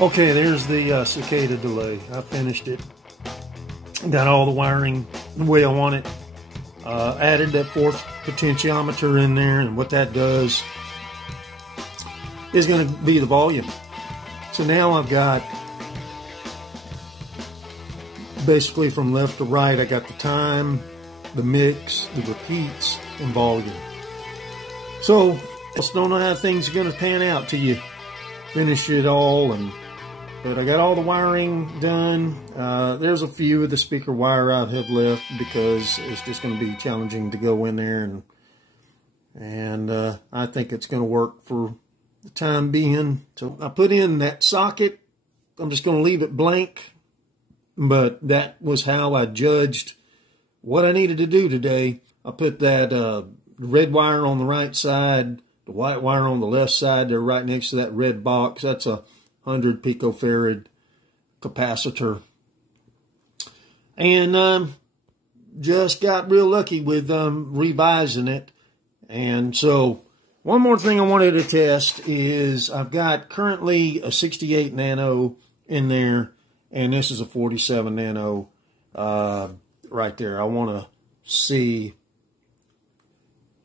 Okay, there's the Cicada delay. I finished it. Got all the wiring the way I want it. Added that fourth potentiometer in there, and what that does is going to be the volume. So now I've got, basically from left to right, I got the time, the mix, the repeats, and volume. So I just don't know how things are going to pan out till you finish it all, but I got all the wiring done. There's a few of the speaker wire I have left because it's just going to be challenging to go in there, and I think it's going to work for the time being. So I put in that socket. I'm just going to leave it blank, but that was how I judged what I needed to do today. I put that red wire on the right side, the white wire on the left side. They're right next to that red box. That's a 100 picofarad capacitor. And just got real lucky with revising it. And so one more thing I wanted to test is I've got currently a 68 nano in there, and this is a 47 nano right there. I want to see.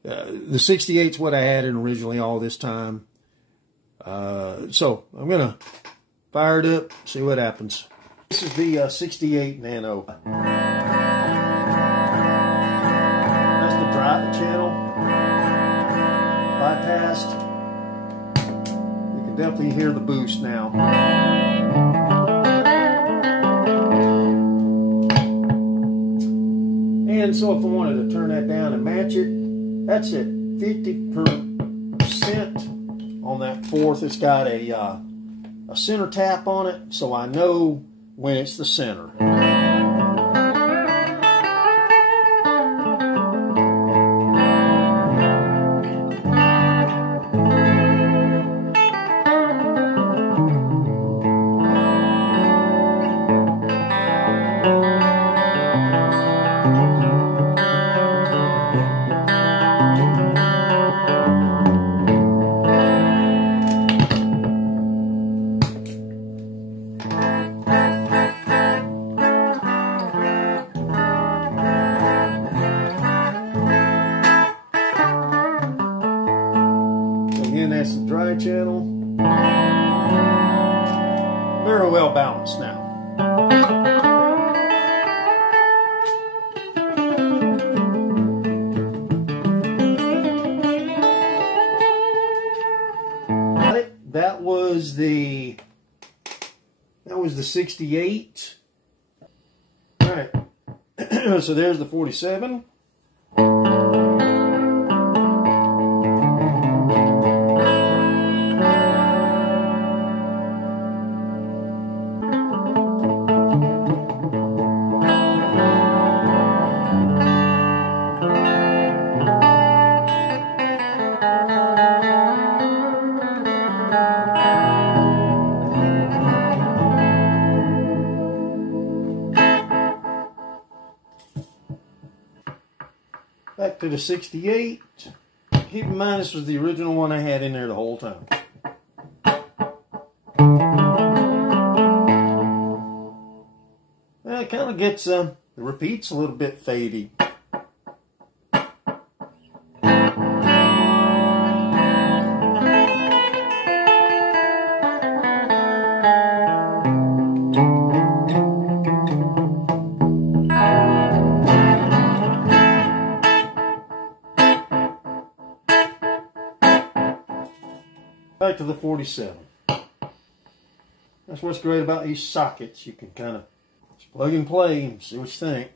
The 68 is what I had in originally all this time. So I'm going to fire it up, see what happens. This is the 68 nano. That's the drive channel. Bypassed. You can definitely hear the boost now. And so if I wanted to turn that down and match it, that's at 50% on that fourth. It's got a center tap on it, so I know when it's the center. Again, that's the dry channel. Very well balanced now. That was the 68. All right. So there's the 47. Back to the 68. Keep in mind this was the original one I had in there the whole time. Well, it kind of gets the repeats a little bit fadey. Back to the 47. That's what's great about these sockets. You can kind of just plug and play and see what you think.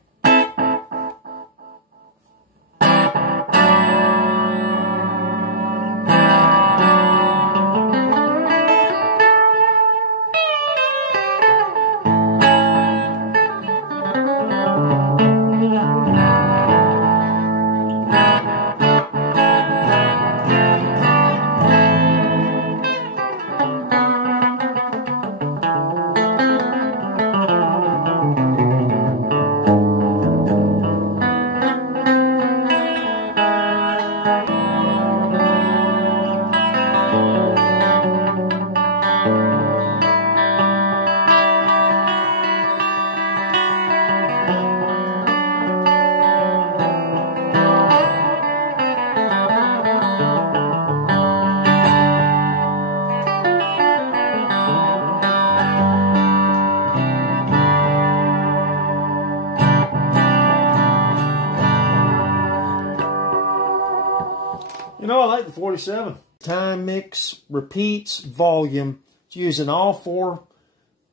47. Time, mix, repeats, volume. It's using all 4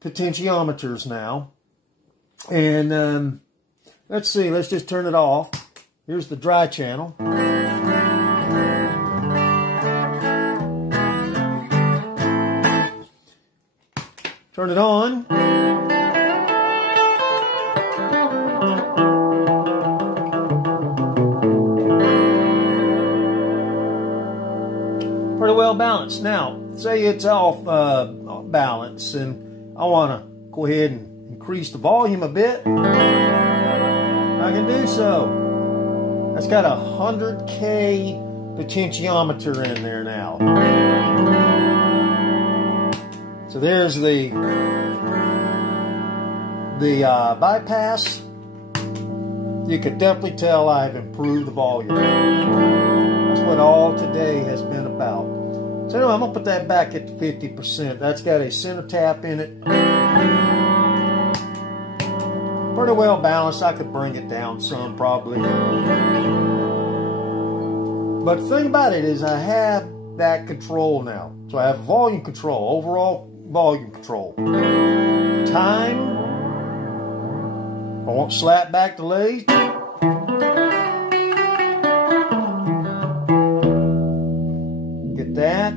potentiometers now. And let's see, let's just turn it off. Here's the dry channel. Turn it on. Pretty well balanced. Now, say it's off balance and I want to go ahead and increase the volume a bit. I can do so. That's got a 100K potentiometer in there now. So there's the bypass. You could definitely tell I've improved the volume. That's what all today has been about. So anyway, I'm going to put that back at 50%. That's got a center tap in it. Pretty well balanced. I could bring it down some probably. But the thing about it is I have that control now. So I have volume control, overall volume control. Time. I want slap back delays. Get that.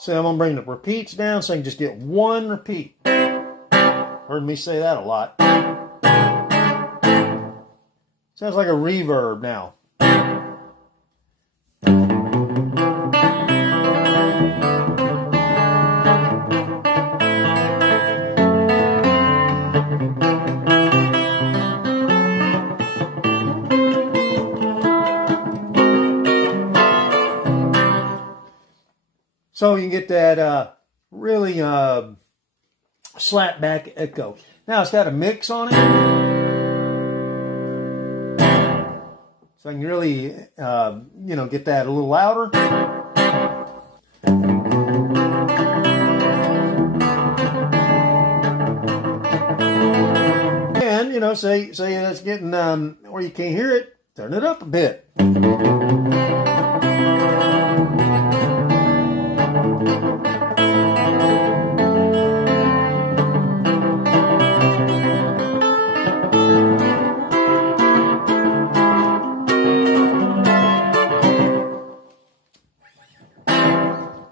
So I'm going to bring the repeats down so I can just get 1 repeat. Heard me say that a lot. Sounds like a reverb now. So you can get that really slap back echo. Now it's got a mix on it. So I can really, you know, get that a little louder. And, you know, say that's getting, or you can't hear it, turn it up a bit.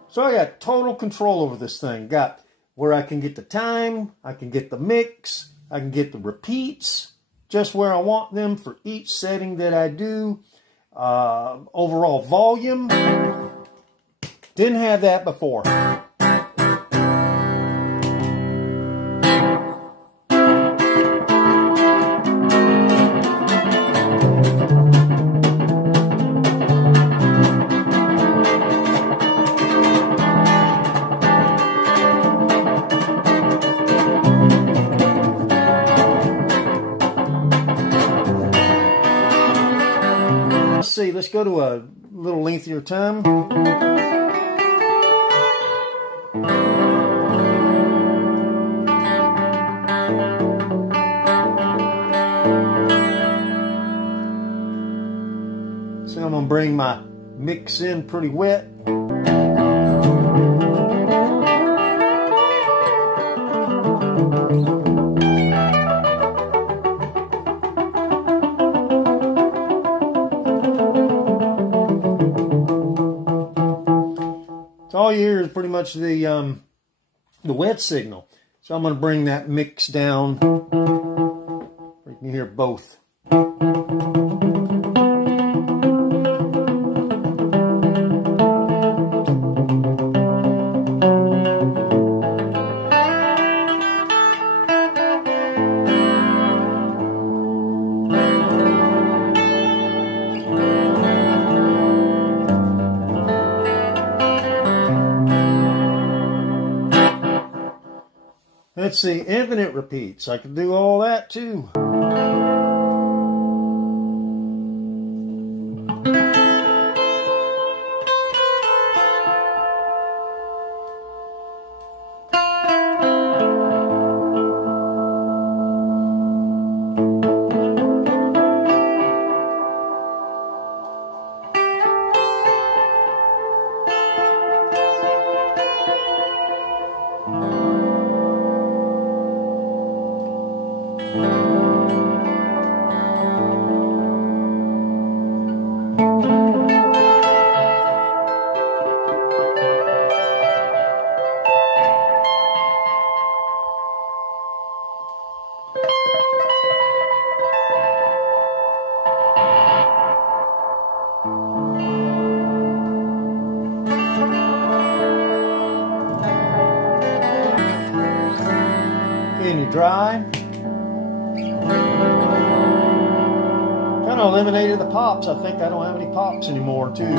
So I got total control over this thing. Got where I can get the time, I can get the mix, I can get the repeats, just where I want them for each setting that I do. Overall volume. Didn't have that before. See, let's go to a little lengthier time. So I'm gonna bring my mix in pretty wet. All you hear is pretty much the wet signal. So I'm going to bring that mix down. You can hear both. Let's see, infinite repeats. I can do all that too. And you dry. Kind of eliminated the pops. I think I don't have any pops anymore too.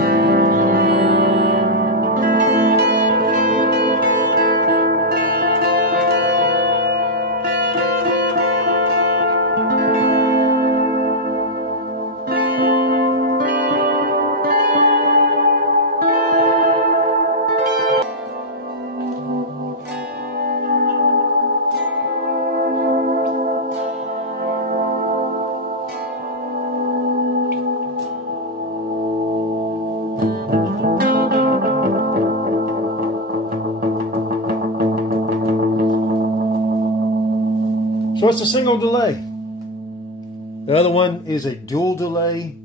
So it's a single delay. The other one is a dual delay,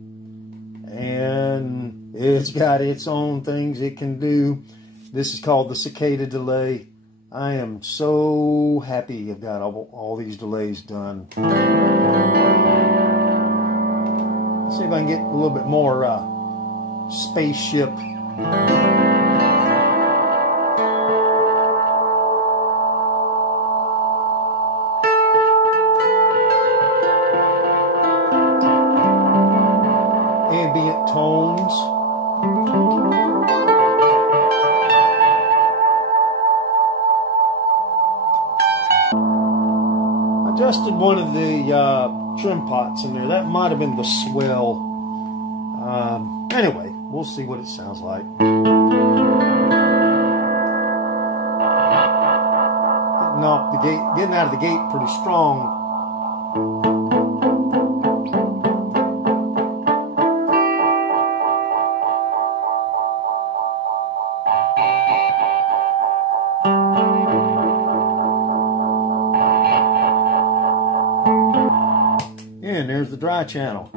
and it's got its own things it can do. This is called the Cicada delay. I am so happy I've got all these delays done. Let's see if I can get a little bit more spaceship. Ambient tones. I adjusted one of the trim pots in there. That might have been the swell. Anyway, we'll see what it sounds like. Getting out of the gate pretty strong. And there's the dry channel.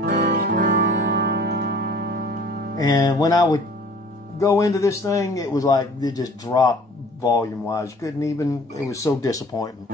And when I would go into this thing, it was like it just dropped volume wise. Couldn't even, it was so disappointing.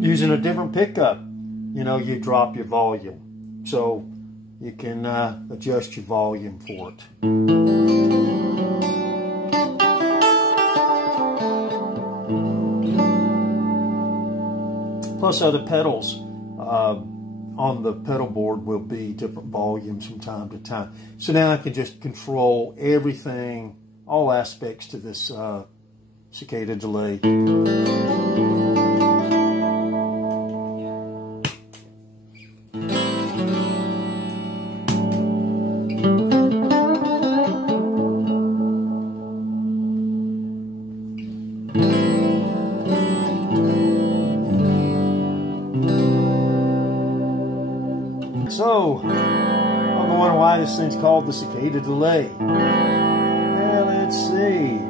Using a different pickup, you know, you drop your volume. So you can adjust your volume for it. Plus other pedals on the pedal board will be different volumes from time to time. So now I can just control everything, all aspects to this Cicada delay. So, I'm wondering why this thing's called the Cicada delay. Well, let's see.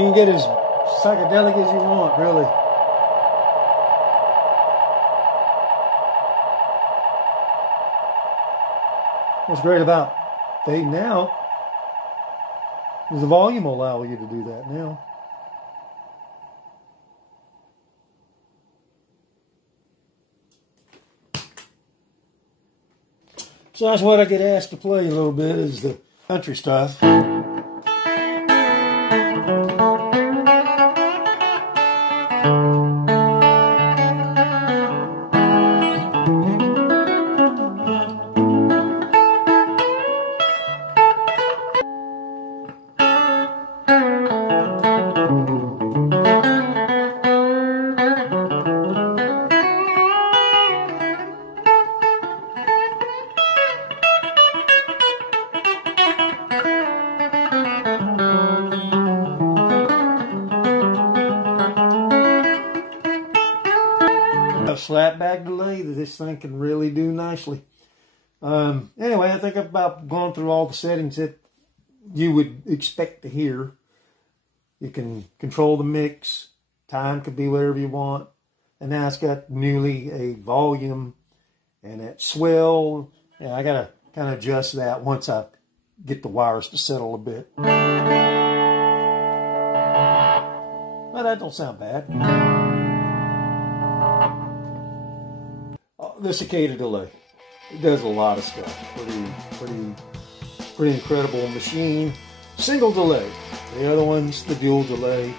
can get as psychedelic as you want, really. What's great about fade now is the volume will allow you to do that now. So that's what I get asked to play a little bit, is the country stuff. A slapback delay that this thing can really do nicely. Anyway, I think I've about gone through all the settings that you would expect to hear. You can control the mix. Time could be whatever you want. And now it's got newly a volume and that swell. And I got to kind of adjust that once I get the wires to settle a bit. But that don't sound bad. The Cicada delay. It does a lot of stuff. Pretty incredible machine. Single delay. The other one's the dual delay.